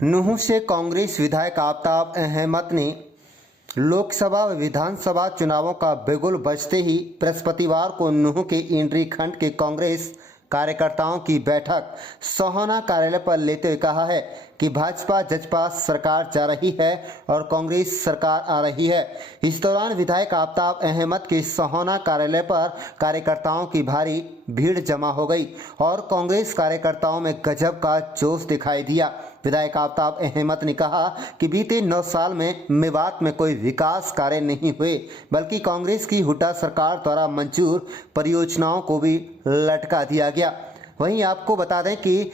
नूंह से कांग्रेस विधायक आफताब अहमद ने लोकसभा व विधानसभा चुनावों का बिगुल बजते ही बृहस्पतिवार को नूंह के इंद्री खंड के कांग्रेस कार्यकर्ताओं की बैठक सोहाना कार्यालय पर लेते हुए कहा है कि भाजपा जजपा सरकार जा रही है और कांग्रेस सरकार आ रही है। इस दौरान विधायक आफताब अहमद के सोहाना कार्यालय पर कार्यकर्ताओं की भारी भीड़ जमा हो गई और कांग्रेस कार्यकर्ताओं में गजब का जोश दिखाई दिया। विधायक आफताब अहमद ने कहा कि बीते 9 साल में मेवात में कोई विकास कार्य नहीं हुए, बल्कि कांग्रेस की हुड्डा सरकार द्वारा मंजूर परियोजनाओं को भी लटका दिया गया। वहीं आपको बता दें कि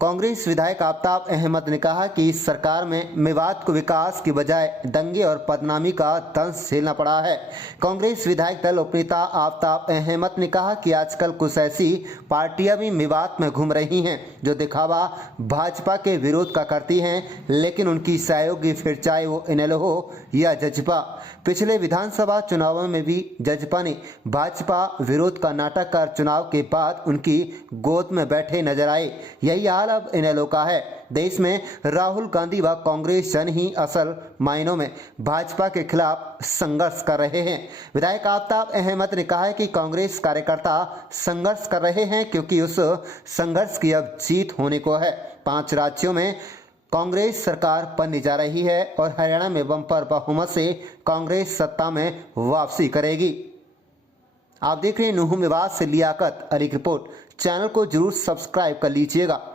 कांग्रेस विधायक आफताब अहमद ने कहा कि इस सरकार में मेवात को विकास की बजाय दंगे और बदनामी का दंश झेलना पड़ा है। कांग्रेस विधायक दल उपनेता आफताब अहमद ने कहा कि आजकल कुछ ऐसी पार्टियां भी मेवात में घूम रही हैं जो दिखावा भाजपा के विरोध का करती हैं, लेकिन उनकी सहयोगी फिर चाहे वो इनेलो हो या जजपा। पिछले विधानसभा चुनावों में भी जजपा ने भाजपा विरोध का नाटक कर चुनाव के बाद उनकी गोद में बैठे नजर आए। यही हाल अब इनेलो का है। देश में राहुल गांधी व कांग्रेस जन ही असल मायनों में भाजपा के खिलाफ संघर्ष कर रहे हैं। विधायक आफताब अहमद ने कहा है कि कांग्रेस कार्यकर्ता संघर्ष कर रहे हैं क्योंकि उस संघर्ष की अब जीत होने को है। 5 राज्यों में कांग्रेस सरकार बनने जा रही है और हरियाणा में बम्पर बहुमत से कांग्रेस सत्ता में वापसी करेगी। आप देख रहे हैं नूंह मेवात से लियाकत अली की रिपोर्ट। चैनल को जरूर सब्सक्राइब कर लीजिएगा।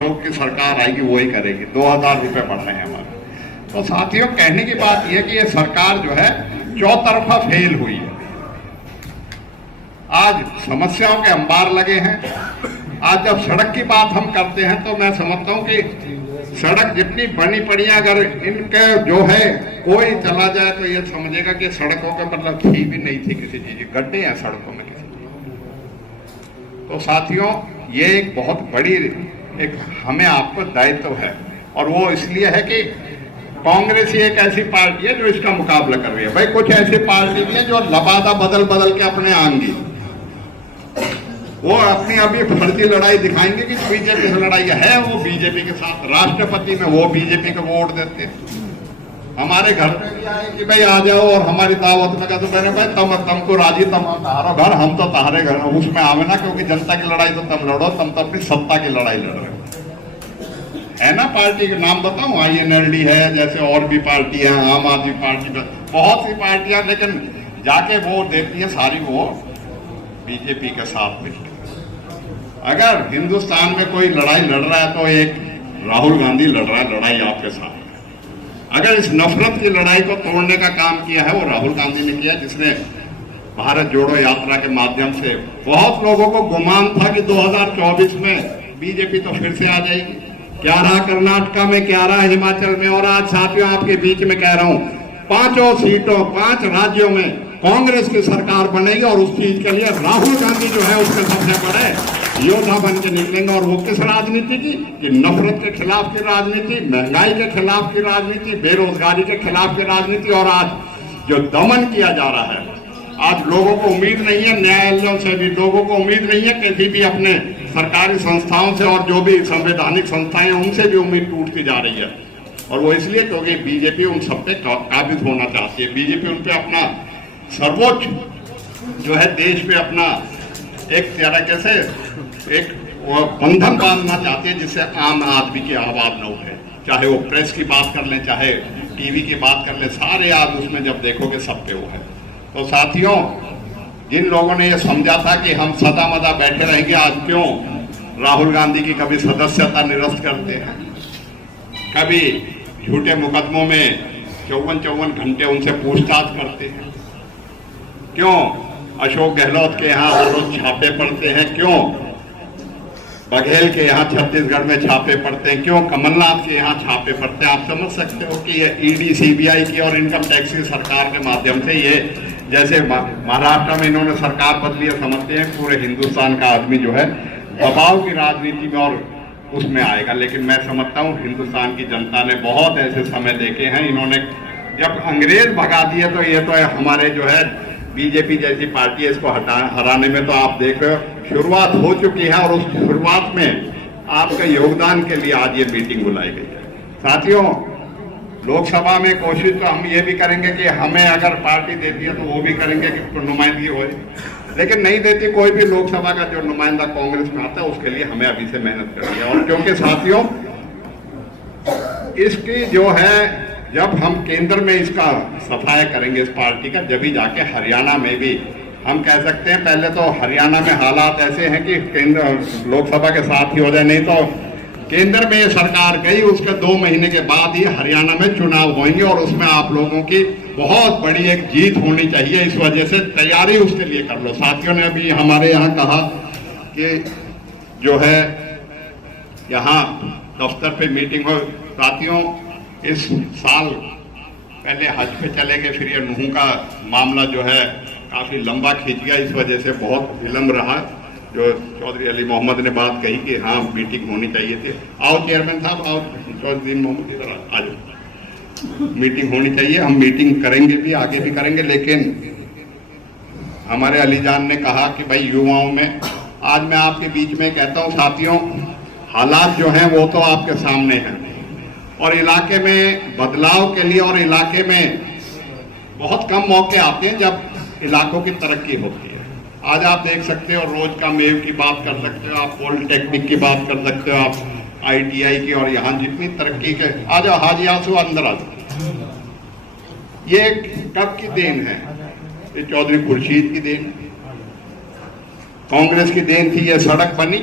की सरकार आएगी वही करेगी। 2000 रुपए बढ़ रहे हैं हमारे। तो साथियों, कहने की बात यह कि ये सरकार जो है चौतरफा फेल हुई है। आज समस्याओं के अंबार लगे हैं। आज जब सड़क की बात हम करते हैं तो मैं समझता हूं कि सड़क जितनी बनी पड़ी है, अगर इनके जो है कोई चला जाए तो ये समझेगा कि सड़कों के मतलब थी भी नहीं थी किसी चीज, गड्ढे हैं सड़कों में किसी। तो साथियों, ये एक बहुत बड़ी एक हमें आपको दायित्व है और वो इसलिए है कि कांग्रेस ही एक ऐसी पार्टी है जो इसका मुकाबला कर रही है। भाई कुछ ऐसी पार्टी भी है जो लबादा बदल बदल के अपने आएंगी, वो अपनी अभी फर्जी लड़ाई दिखाएंगे कि बीजेपी से लड़ाई है, वो बीजेपी के साथ। राष्ट्रपति में वो बीजेपी को वोट देते हैं। हमारे घर पे भी आए कि भाई आ जाओ और हमारी दावत में कहते मैंने भाई तुमको राजी, तुम तारो घर, हम तो तारे घर उसमें आवे ना, क्योंकि जनता की लड़ाई तो तुम लड़ो, तुम तो अपनी सत्ता की लड़ाई लड़ रहे हो। है ना, पार्टी के नाम बताऊं? INLD है, जैसे और भी पार्टी है, आम आदमी पार्टी, बहुत सी पार्टियां, लेकिन जाके वोट देती है सारी वो बीजेपी के साथ मिलकर। अगर हिंदुस्तान में कोई लड़ाई लड़ रहा है तो एक राहुल गांधी लड़ रहा है लड़ाई आपके साथ। अगर इस नफरत की लड़ाई को तोड़ने का काम किया है वो राहुल गांधी ने किया, जिसने भारत जोड़ो यात्रा के माध्यम से बहुत लोगों को गुमान था कि 2024 में बीजेपी तो फिर से आ जाएगी। क्या रहा कर्नाटका में, क्या रहा हिमाचल में, और आज साथियों आपके बीच में कह रहा हूं 5 सीटों 5 राज्यों में कांग्रेस की सरकार बनेगी और उस चीज के लिए राहुल गांधी जो है उसके सबसे बड़े योद्धा बन के निकलेंगे। और वो किस राजनीति की? कि नफरत के खिलाफ की राजनीति, महंगाई के खिलाफ की राजनीति, बेरोजगारी के खिलाफ की राजनीति। और आज जो दमन किया जा रहा है, आज लोगों को उम्मीद नहीं है न्यायालयों से भी, लोगों को उम्मीद नहीं है किसी भी अपने सरकारी संस्थाओं से, और जो भी संवैधानिक संस्थाएं उनसे भी उम्मीद टूटती जा रही है। और वो इसलिए क्योंकि बीजेपी उन सब पे काबिज होना चाहती है। बीजेपी उन पे अपना सर्वोच्च जो है देश पे अपना एक तरीके से एक बंधन बांधना चाहती है जिससे आम आदमी की आवाज न उठे। चाहे वो प्रेस की बात कर ले, चाहे टीवी की बात कर ले, सारे आज उसमें जब देखोगे सब पे वो है। तो साथियों, जिन लोगों ने ये समझा था कि हम सदा मदा बैठे रहेंगे, आज क्यों राहुल गांधी की कभी सदस्यता निरस्त करते हैं, कभी झूठे मुकदमों में 54 घंटे उनसे पूछताछ करते हैं, क्यों अशोक गहलोत के यहाँ हर रोज छापे पड़ते हैं, क्यों बघेल के यहाँ छत्तीसगढ़ में छापे पड़ते हैं, क्यों कमलनाथ के यहाँ छापे पड़ते हैं। आप समझ सकते हो कि ये ED CBI की और इनकम टैक्स की सरकार के माध्यम से, ये जैसे महाराष्ट्र में इन्होंने सरकार बदली है, समझते हैं पूरे हिंदुस्तान का आदमी जो है दबाव की राजनीति में और उसमें आएगा। लेकिन मैं समझता हूँ हिंदुस्तान की जनता ने बहुत ऐसे समय देखे हैं। इन्होंने जब अंग्रेज भगा दिए तो ये तो हमारे जो है बीजेपी जैसी पार्टी है, इसको हराने में तो आप देख रहे हो शुरुआत हो चुकी है। और उस शुरुआत में आपके योगदान के लिए आज ये मीटिंग बुलाई गई है। साथियों, लोकसभा में कोशिश तो हम ये भी करेंगे कि हमें अगर पार्टी देती है तो वो भी करेंगे कि नुमाइंदगी हो, लेकिन नहीं देती कोई भी लोकसभा का जो नुमाइंदा कांग्रेस में आता है उसके लिए हमें अभी से मेहनत करनी है। और क्योंकि साथियों इसकी जो है, जब हम केंद्र में इसका सफाया करेंगे इस पार्टी का, जब ही जाके हरियाणा में भी हम कह सकते हैं। पहले तो हरियाणा में हालात ऐसे हैं कि केंद्र लोकसभा के साथ ही हो जाए, नहीं तो केंद्र में ये सरकार गई उसके 2 महीने के बाद ही हरियाणा में चुनाव होंगे और उसमें आप लोगों की बहुत बड़ी एक जीत होनी चाहिए। इस वजह से तैयारी उसके लिए कर लो। साथियों ने अभी हमारे यहाँ कहा कि जो है यहाँ दफ्तर पे मीटिंग हो। साथियों, इस साल पहले हज पे चले गए, फिर ये नूह का मामला जो है काफी लंबा खींच गया, इस वजह से बहुत विलम्ब रहा। जो चौधरी अली मोहम्मद ने बात कही कि हाँ मीटिंग होनी चाहिए थी। आओ चेयरमैन साहब, आओ चौधरी मोहम्मद, इधर आ जाओ। मीटिंग होनी चाहिए, हम मीटिंग करेंगे भी, आगे भी करेंगे। लेकिन हमारे अलीजान ने कहा कि भाई युवाओं में, आज मैं आपके बीच में कहता हूँ साथियों, हालात जो हैं वो तो आपके सामने हैं और इलाके में बदलाव के लिए और इलाके में बहुत कम मौके आते हैं जब इलाकों की तरक्की होती है। आज आप देख सकते हो, रोज का मेव की बात कर सकते हो, आप पॉलिटेक्निक की बात कर सकते हो, आप ITI की, और यहाँ जितनी तरक्की के, आ जाओ हाजी आंसू अंदर आ जाओ। ये कब की देन है? ये चौधरी खुर्शीद की देन है, कांग्रेस की देन थी। ये सड़क बनी,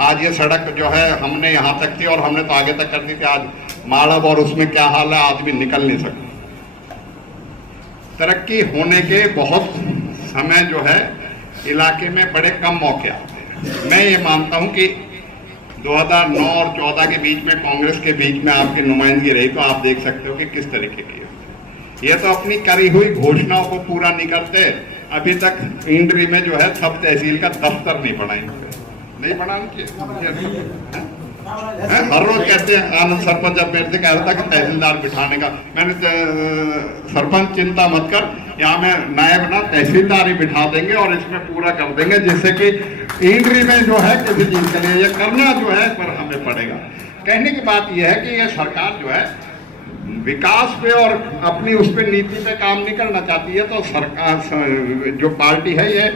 आज ये सड़क जो है हमने यहाँ तक थी और हमने तो आगे तक कर दी थी। आज माड़ब और उसमें क्या हाल है, आदमी निकल नहीं सकता। तरक्की होने के बहुत समय जो है इलाके में बड़े कम मौके आते हैं। मैं ये मानता हूं कि 2009 और 14 के बीच में कांग्रेस के बीच में आपकी नुमाइंदगी रही, तो आप देख सकते हो कि किस तरीके की है। ये तो अपनी करी हुई घोषणाओं को पूरा नहीं करते। अभी तक इंद्री में जो है सब तहसील का दफ्तर नहीं बनाना चाहिए। हर रोज कहते हैं, आनंद सरपंच जब मेरे से कह रहा था कि तहसीलदार बिठाने का, मैंने सरपंच चिंता मत कर, यहाँ में नायब ना तहसीलदार ही बिठा देंगे और इसमें पूरा कर देंगे, जिससे कि इंट्री में जो है किसी चीज के लिए ये करना जो है पर हमें पड़ेगा। कहने की बात यह है कि ये सरकार जो है विकास पे और अपनी उस पे नीति पे काम नहीं करना चाहती है। तो सरकार जो पार्टी है ये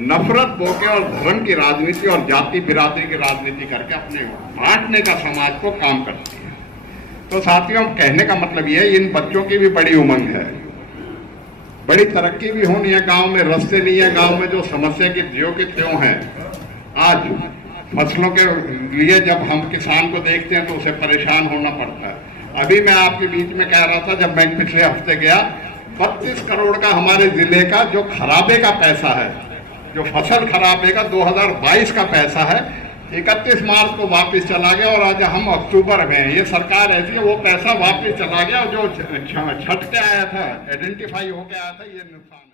नफरत बोके और धर्म की राजनीति और जाति बिरादरी की राजनीति करके अपने बांटने का समाज को काम करती है। तो साथियों, कहने का मतलब ये है, इन बच्चों की भी बड़ी उमंग है, बड़ी तरक्की भी होनी है। गांव में रास्ते नहीं है, गांव में जो समस्या की ज्यों के त्यों है। आज फसलों के लिए जब हम किसान को देखते हैं तो उसे परेशान होना पड़ता है। अभी मैं आपके बीच में कह रहा था, जब मैं पिछले हफ्ते गया, 32 करोड़ का हमारे जिले का जो खराबे का पैसा है, जो फसल खराबे का 2022 का पैसा है, 31 मार्च को वापस चला गया और आज हम अक्टूबर में हैं। ये सरकार ऐसी है, वो पैसा वापस चला गया। जो छट के आया था, आइडेंटिफाई होके आया था, ये नुकसान है।